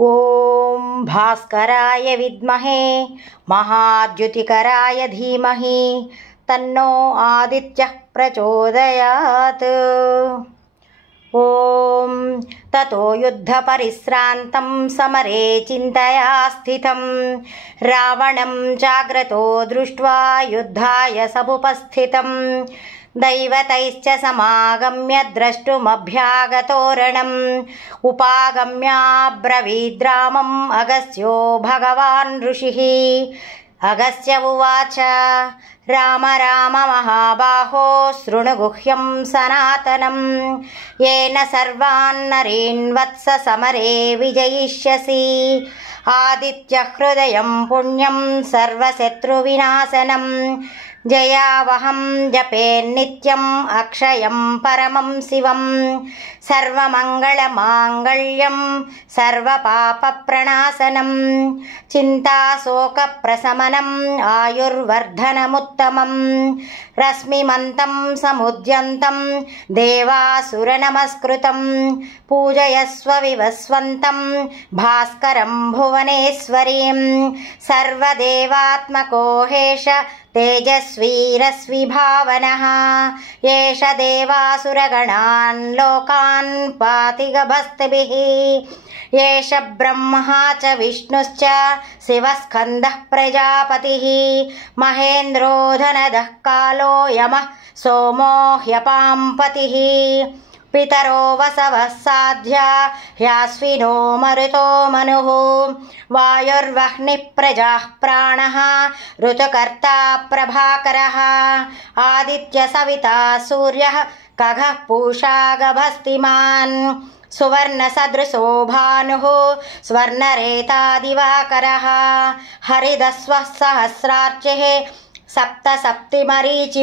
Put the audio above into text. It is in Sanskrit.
ॐ भास्कराय विद्महे महाद्युतिकराय धीमहि तन्नो आदित्यः प्रचोदयात्। ॐ ततो युद्धपरिश्रान्तं समरे चिन्तया स्थितं रावणं जाग्रतो दृष्ट्वा युद्धाय समुपस्थितं दैवतैश्च समागम्य द्रष्टुमभ्यागतोरणम् उपागम्याब्रवीद्रामम् अगस्त्यो भगवान् ऋषिः। अगस्त्य उवाच राम राम महाबाहो शृणु गुह्यं सनातनं येन सर्वान् नरीन् वत्स समरे विजयिष्यसि। आदित्यहृदयं पुण्यं सर्वशत्रुविनाशनं जयावहं जपेन्नित्यम् अक्षयं परमं शिवं सर्वमङ्गलमाङ्गल्यं सर्वपापप्रणाशनं चिन्ताशोकप्रशमनम् आयुर्वर्धनमुत्तमं रश्मिमन्तं समुद्यन्तं देवासुरनमस्कृतं पूजयस्व विवस्वन्तं भास्करं भुवनेश्वरीं सर्वदेवात्मको हेष तेजस्वीरश्विभावनः एष देवासुरगणान् लोकान् पाति गभस्तिभिः। एष ब्रह्मा च विष्णुश्च शिवस्कन्दः प्रजापतिः महेन्द्रो धनदः कालो यमः सोमो ह्यपाम्पतिः। पितरो वसवः साध्या ह्याश्विनो मरुतो मनुः वायुर्वह्निः प्रजाः प्राणः ऋतुकर्ता प्रभाकरः आदित्यसविता सूर्यः खगः पूषा गभस्तिमान् सुवर्णसदृशो भानुः स्वर्णरेता दिवाकरः हरिदस्वः सहस्रार्चिः सप्तसप्तिमरीचि